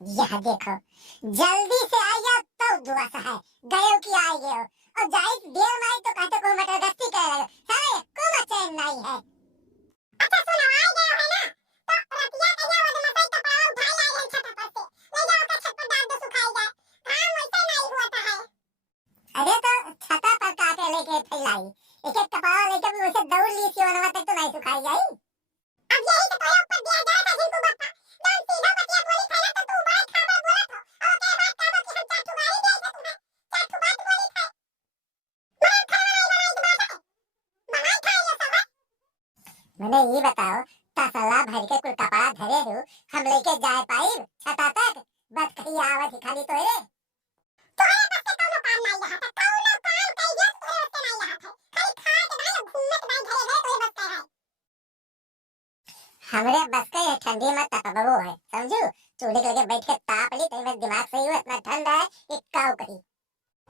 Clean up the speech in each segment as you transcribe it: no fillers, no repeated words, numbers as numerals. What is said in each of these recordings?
यह देखो, जल्दी से आ गया तब दुआ सहाय, गयो कि आ गयो, और जाई देर माई तो कहते को मटर गस्ती करे लगे, सारे को चैन नहीं है। अच्छा सुनो, आ गयो है ना, तो रतिया कहिया वो मसई कपड़ा उठाई लाई है छत पर से, ले जाओ का छत पर डाल दो सुखाई जाए, काम वैसे नहीं होता है। अरे तो छता पर काटे लेके फैलाई, एक एक कपड़ा लेके भी वैसे दौड़ ली सी वनवा तक तो नहीं सुखाई जाई। अब यही तो तोरे ऊपर दिया जा था जिनको बप्पा, जब सीधा बतिया बोली था ना तो तू बड़े खाबा बोला था, और के बात का कि हम चाटू गाड़ी दे थे तुम्हें, चाटू बात बोली था, मैं खाना नहीं बनाई के बात है, बनाई खा ये सब है। मैंने ये बताओ, तसला भर के कुल कपड़ा धरे हो, हम लेके जाए पाई छता तक, बस कही आवत ही खाली तोरे तोरे बस के कोनो काम नहीं रहा था, कोनो काम कई दिया तोरे बस के नहीं रहा था, खाली खा के भाई घूमत भाई घरे घरे तोरे बस का है। हमरे बस का ये ठंडी में तपबो है, समझू, चूल्हे के लगे बैठ के ताप ली तो मेरा दिमाग सही हो, इतना ठंडा है एक काव करी।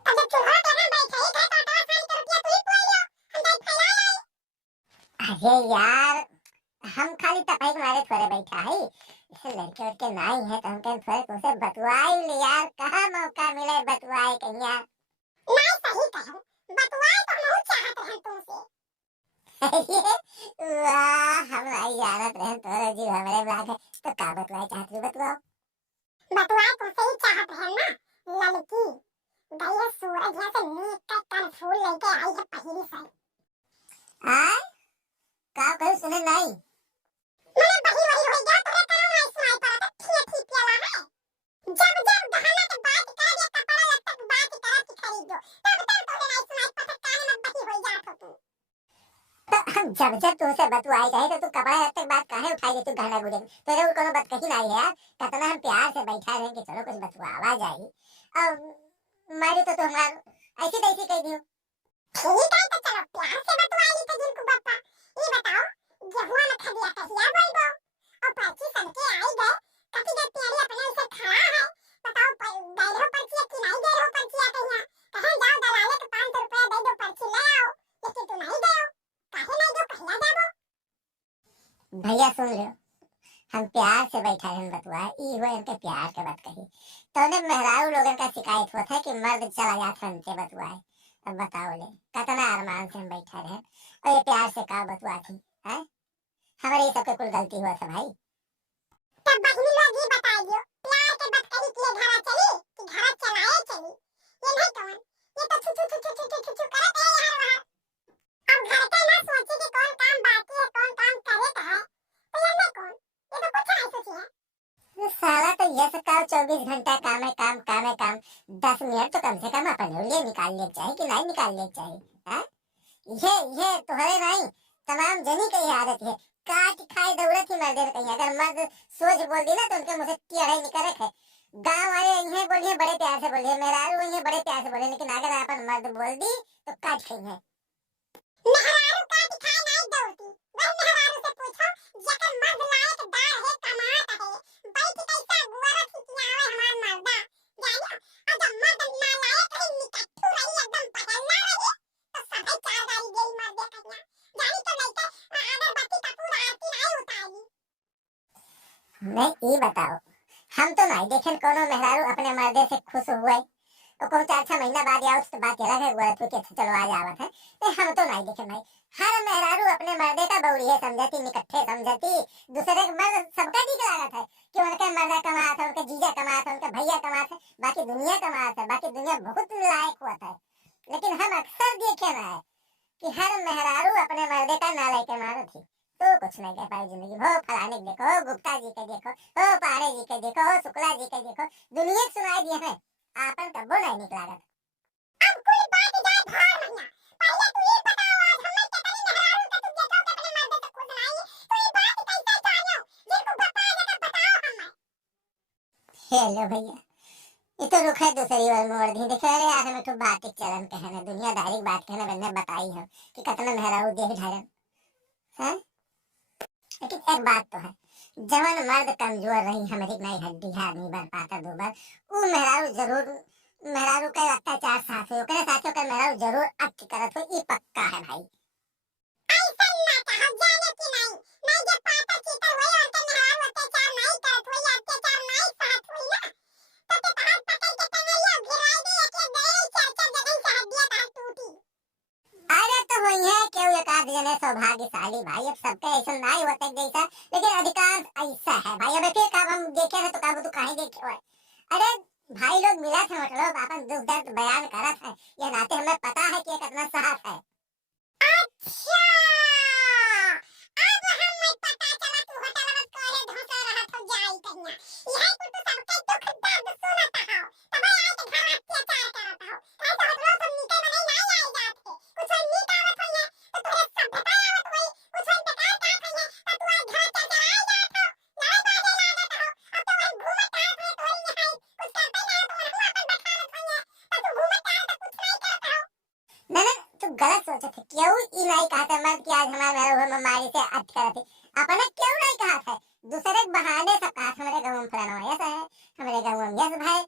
अब जब चूल्हा पे हम बैठे ही थे तो आटा सानी के रुपया तू ही पोई लियो, हम तो फैला लाई। अरे यार, हम खाली तपाई के मारे थोड़े बैठा है, इसे लड़के उड़के नहीं है तो हम कहीं थोड़े तुमसे बतवाई ले यार, कहाँ मौका मिले बतवाई कहीं यार। नहीं सही कहो, बतवाई तो हम चाहते हैं तुमसे। वाह, हम नहीं जानत रहे तोरे जी हमरे लागे, तो का बतवाई चाहत रही बतवाओ। बतवाई तो सही चाहत है ना, लड़की गई है सूरज यहाँ से नीक का कन फूल लेके आई है पहली साल। आय का कहू सुने नहीं, मैंने बही वही हो गया तोरे करो ना सुनाई पड़ा था, ठीक ठीक पियाला है, जब जब गहना के बात कर दिया कपड़ा लत्ता की बात कर के खरीदो, तब तब तोरे नहीं सुनाई पड़ा काने में बही हो जात हो तू। तो जब जब तुमसे बतवाई जाए तो तू कपड़ा लत्ता की बात काहे उठाई दे, तू गहना गुड़े तेरे को कोनो बात कही नहीं है यार, कितना हम प्यार से बैठा रहे कि चलो कुछ बतवावा जाए, अब मारी तो तुम ऐसी तैसी कह दियो। ठीक है तो चलो प्यार से बतवा ली तो जिनको बप्पा, ये बताओ गेहुआ में खदिया कहिया बोलबो, और पर्ची सबके आई गए, कति देर तेरी अपने इसे खड़ा है, बताओ गए हो पर्ची कि नहीं गए हो पर्ची आते हैं, कहीं जाओ दलाले के 500 रुपया दे दो पर्ची ले आओ, लेकिन तू नहीं गए हो, काहे नहीं दो कहिया जाबो। भैया सुन लो, हम प्यार से बैठा हैं बतवा, ई हुए इनके प्यार के बात कही, तो ने मेहरारू लोगन का शिकायत होता है कि मर्द चला जाता है उनके बतवाए, अब बताओ ले कितना अरमान से हम बैठा रहे, और ये प्यार से का बतवा थी है, हमारे ये सबके कुल गलती हुआ था भाई। तब बहिनी लोग ही बताइयो, प्यार के बात कही कि ये घरा चली कि घरा चलाए चली, ये नहीं कौन, ये तो छू छू छू छू छू छू छू करत है यार वहां, अब घर का ना सोचे कि कौन काम बाकी है कौन काम करे का है, तो ये नहीं कौन, ये तो कुछ नहीं सोची है। साला तो ये सब काम 24 घंटा काम है काम काम है काम, 10 मिनट तो कम से कम अपने लिए निकाल ले चाहिए कि नहीं निकाल ले चाहिए, हाँ? ये तुम्हारे नहीं, तमाम जनी की आदत है, काट खाए दौड़त ही मर्दे कहीं, अगर मर्द सोच बोल दी ना तो उनके मुंह से टेढ़े निकल रखे, गांव वाले इन्हें बोलिए बड़े प्यार से बोलिए, मेहरारू इन्हें बड़े प्यार से बोलिए, लेकिन अगर अपन मर्द बोल दी तो काट खाई है। मेहरारू काट खाए नहीं दौड़ती, वही मेहरारू से पूछो जकर मर्द लायक दार है कमात है, बैठ कैसा गुवारा खिचियावे हमार मर्दा, जानियो, और जब मर्द ना लायक है निकट्ठू रही एकदम पगला रही, तो सभे चार गाड़ी गई मर्दे कन्या, जानी तो नहीं के अगरबत्ती कपूर आरती नहीं उतारी। मैं ये बताओ, हम तो नहीं देखें कोनो मेहरारू अपने मर्दे से खुश हुए, तो कौन 4-6 महीना बाद या उसके बाद चला है गुरत के चलो आ जावत है, तो हम तो नहीं देखे भाई, हर मेहरारू अपने मर्दे का बौड़िए समझती, निकट्ठे समझती, दूसरे के मर्द सबका ठीक लागत है कि उनके मर्दा कमात है, उनके जीजा कमात है, उनके भैया कमात है, बाकी दुनिया कमात है, बाकी दुनिया बहुत लायक हुआ है, लेकिन हम अक्सर देखे ना है कि हर मेहरारू अपने मर्दे का नालायक के मारो थी, तो कुछ नहीं कह पाई जिंदगी, हो फलाने के देखो, हो गुप्ता जी के देखो, हो पारे जी के देखो, हो शुक्ला जी के देखो, दुनिया सुनाई दिए है, आपन कबो नहीं निकला। अब कोई बात जाए भार महीना, पहले तू ये बताओ आज हमें कितनी मेहरारू का तू देखो कि अपने मर्द से खुश नहीं, तो ये बात कैसे जानियो, जिनको बता दे तो बताओ हमें। हेलो भैया, ये तो रुख है दूसरी ओर मोड़ दी, देखो अरे यार हमें तो बात एक चलन कहना, दुनियादारी बात कहना मैंने बताई है कि कितना मेहरारू देख ढालन है, लेकिन एक बात तो है, जवन मर्द कमजोर रही हमारी नई हड्डी है आदमी बन पाता दो बार, वो मेहरारू जरूर मेहरारू का अत्याचार साथ हो करे साथियों का मेहरारू जरूर अत्य करत हो, ये पक्का है भाई। ऐसा ना कहा जाने की नहीं, नहीं जब पाता चीतर हुई और के मेहरारू अत्याचार नहीं करत हुई, अत्याचार नहीं साथ हुई ना, जने सौभाग्यशाली भाई, अब सबका ऐसा ना ही होता है जैसा, लेकिन अधिकांश ऐसा है भाई। अब फिर कब हम देखे ना तो कब तू कहीं देखे हुए। अरे भाई लोग मिला थे, मतलब अपन दुख दर्द बयान करा था, ये नाते हमें पता है कि ये कितना साफ है। अच्छा, अब हमें पता चला तू होटल में कोहे धोसा रहा तो जाई कहिया। यही कुछ तो सबके दुख दर्द सुनता हो, तब आए के घर अत्याचार करता हो। ऐसा होटलों तुम नीचे में नहीं आई जाते, कुछ नीक आवत होइए तो तोरे सभ्यता आवत होई, कुछ बेकार का होइए तो तू आज घर चढ़ाई जात हो, लड़ाई बाजे लागत हो। अब तो वही घूमत आवत है तोरी निहाई, कुछ करते ना तो हम अपन बखानत होइए, तो तू घूमत आवत तो कुछ नहीं करता हो। नहीं तू गलत सोचे थे, क्यों ई नहीं कहा था मर्द कि आज हमारे मेरे घर में मारी से अट कर थी। अपने क्यों नहीं कहा था, दूसरे के बहाने सब कहा था हमारे गांव में फलाना ऐसा है, हमारे गांव में यस भाई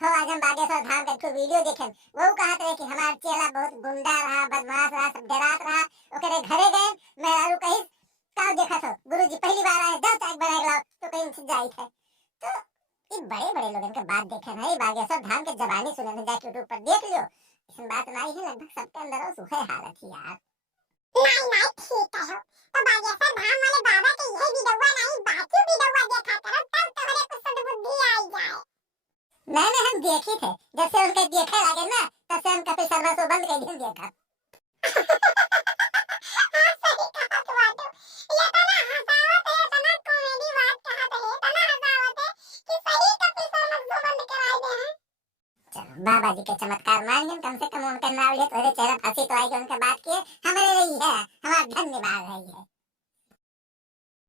हो। आज हम बागेश्वर धाम का वीडियो देखे, वो कहा था कि हमारा चेला बहुत गुंडा रहा, बदमाश रहा, सब डरात रहा। ओकरे घरे गए, मैं आरू कहीं का देखा था गुरुजी पहली बार आए, जब तक बनाए लाओ तो कहीं से जाई थे। तो ये बड़े बड़े लोगों के बात देखे नहीं, बागेश्वर धाम के जबानी सुने थे, जाके यूट्यूब पर देख लियो। इसमें बात नहीं है, लगभग सबके अंदर सुखे हालत ही यार। नहीं ठीक है, तो बागेश्वर धाम वाले बाबा के यही विदवा नहीं, बाकी विदवा देखा करो, तब तुम्हारे को सद्बुद्धि आई जाए। मैंने हम देखे थे, जब से उनके देखे लगे ना, तब से हम कभी सर्वर को बंद कर दिए देखा। हाँ, सही कहा तू बात। ये तो ना हंसावत है, तो ना कॉमेडी बात कहा तो है, तो ना हंसावत है कि सही कभी सर्वर को बंद कराए दे हैं। चलो बाबा जी के चमत्कार मानिए, कम से कम उनका नाम ले तो चेहरा हंसी तो आएगी, उनका बात किए हमारे लिए है, हमारा धन्यवाद है ये।